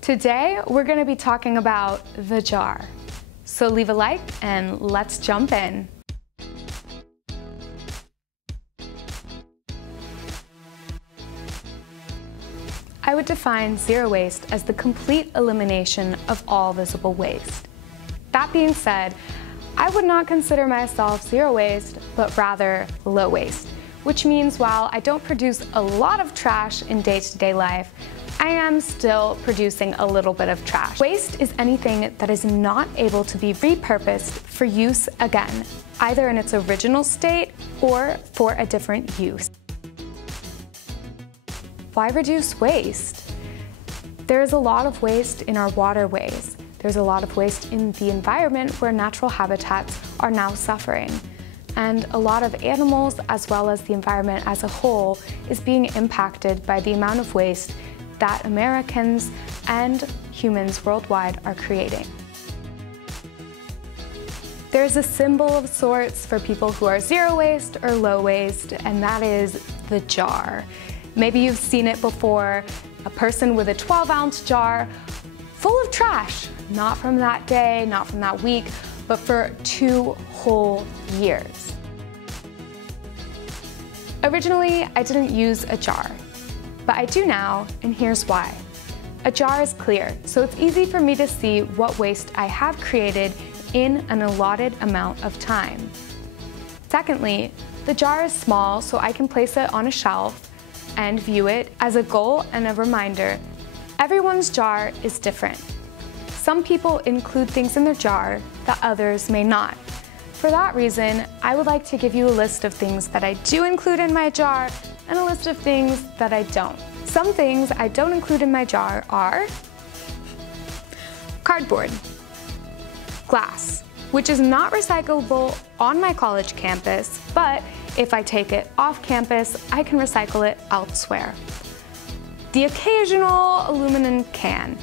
Today, we're going to be talking about the jar. So leave a like and let's jump in. I would define zero waste as the complete elimination of all visible waste. That being said, I would not consider myself zero waste, but rather low waste, which means while I don't produce a lot of trash in day-to-day life, I am still producing a little bit of trash. Waste is anything that is not able to be repurposed for use again, either in its original state or for a different use. Why reduce waste? There is a lot of waste in our waterways. There's a lot of waste in the environment where natural habitats are now suffering. And a lot of animals, as well as the environment as a whole, is being impacted by the amount of waste that Americans and humans worldwide are creating. There's a symbol of sorts for people who are zero waste or low waste, and that is the jar. Maybe you've seen it before, a person with a 12-ounce jar full of trash, not from that day, not from that week, but for 2 whole years. Originally, I didn't use a jar, but I do now, and here's why. A jar is clear, so it's easy for me to see what waste I have created in an allotted amount of time. Secondly, the jar is small, so I can place it on a shelf and view it as a goal and a reminder. Everyone's jar is different. Some people include things in their jar that others may not. For that reason, I would like to give you a list of things that I do include in my jar and a list of things that I don't. Some things I don't include in my jar are cardboard, glass, which is not recyclable on my college campus, but if I take it off campus, I can recycle it elsewhere. The occasional aluminum can.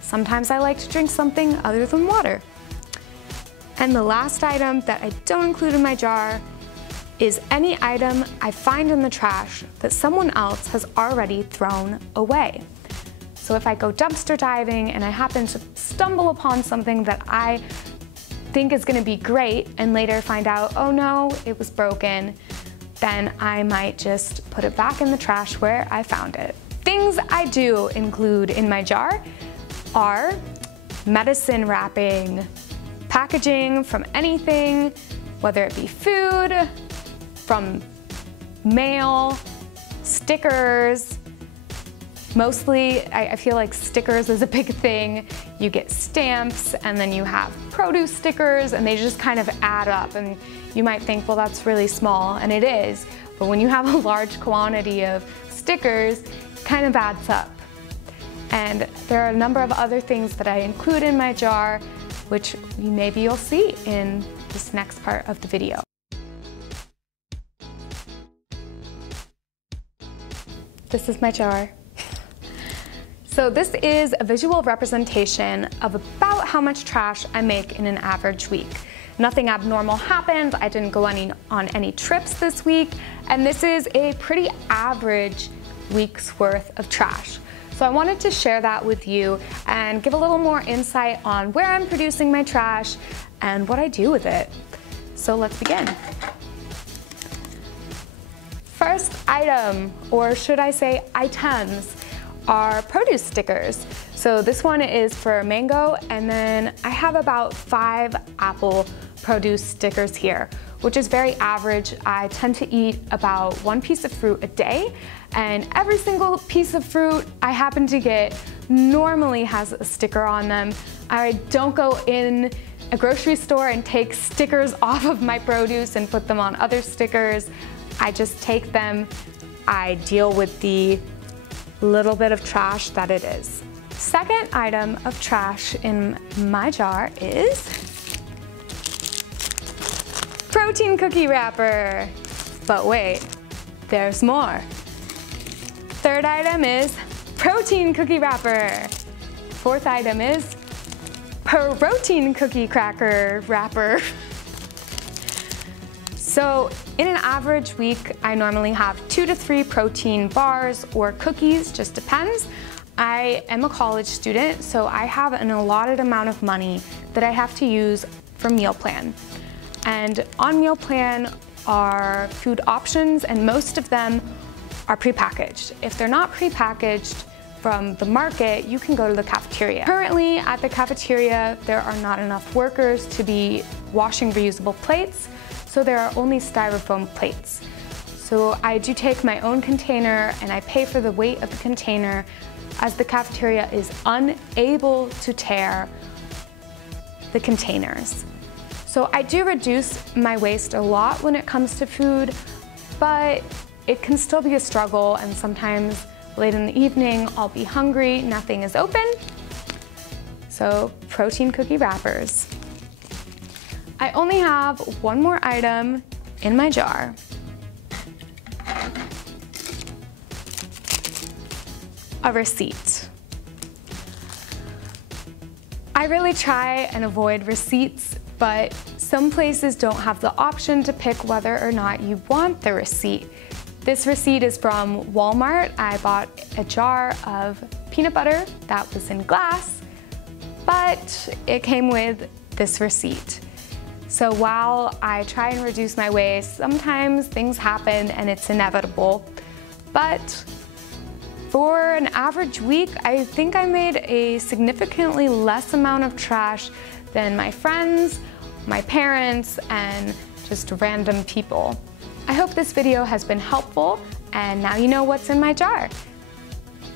Sometimes I like to drink something other than water. And the last item that I don't include in my jar is any item I find in the trash that someone else has already thrown away. So if I go dumpster diving and I happen to stumble upon something that I think is gonna be great and later find out, oh no, it was broken, then I might just put it back in the trash where I found it. Things I do include in my jar are medicine wrapping, packaging from anything, whether it be food, from mail, stickers. Mostly, I feel like stickers is a big thing. You get stamps and then you have produce stickers and they just kind of add up and you might think, well, that's really small, and it is, but when you have a large quantity of stickers, it kind of adds up. And there are a number of other things that I include in my jar, which maybe you'll see in this next part of the video. This is my jar. So this is a visual representation of about how much trash I make in an average week. Nothing abnormal happened, I didn't go on any trips this week, and this is a pretty average week's worth of trash. So I wanted to share that with you and give a little more insight on where I'm producing my trash and what I do with it. So let's begin. First item, or should I say items, are produce stickers. So this one is for mango, and then I have about 5 apple produce stickers here, which is very average. I tend to eat about 1 piece of fruit a day, and every single piece of fruit I happen to get normally has a sticker on them. I don't go in a grocery store and take stickers off of my produce and put them on other stickers. I just take them, I deal with the little bit of trash that it is. Second item of trash in my jar is protein cookie wrapper. But wait, there's more. Third item is protein cookie wrapper. Fourth item is protein cookie cracker wrapper. So in an average week, I normally have 2 to 3 protein bars or cookies, just depends. I am a college student, so I have an allotted amount of money that I have to use for meal plan. And on meal plan are food options, and most of them are prepackaged. If they're not prepackaged from the market, you can go to the cafeteria. Currently at the cafeteria, there are not enough workers to be washing reusable plates, so there are only styrofoam plates. So I do take my own container and I pay for the weight of the container, as the cafeteria is unable to tear the containers. So I do reduce my waste a lot when it comes to food, but it can still be a struggle, and sometimes late in the evening I'll be hungry, nothing is open. So protein cookie wrappers. I only have one more item in my jar. A receipt. I really try and avoid receipts, but some places don't have the option to pick whether or not you want the receipt. This receipt is from Walmart. I bought a jar of peanut butter that was in glass, but it came with this receipt. So while I try and reduce my waste, sometimes things happen and it's inevitable. But for an average week, I think I made a significantly less amount of trash than my friends, my parents, and just random people. I hope this video has been helpful, and now you know what's in my jar.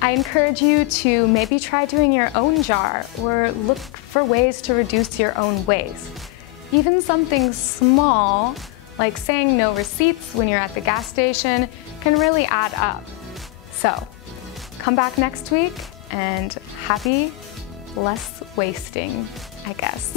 I encourage you to maybe try doing your own jar or look for ways to reduce your own waste. Even something small, like saying no receipts when you're at the gas station, can really add up. So, come back next week and happy less wasting, I guess.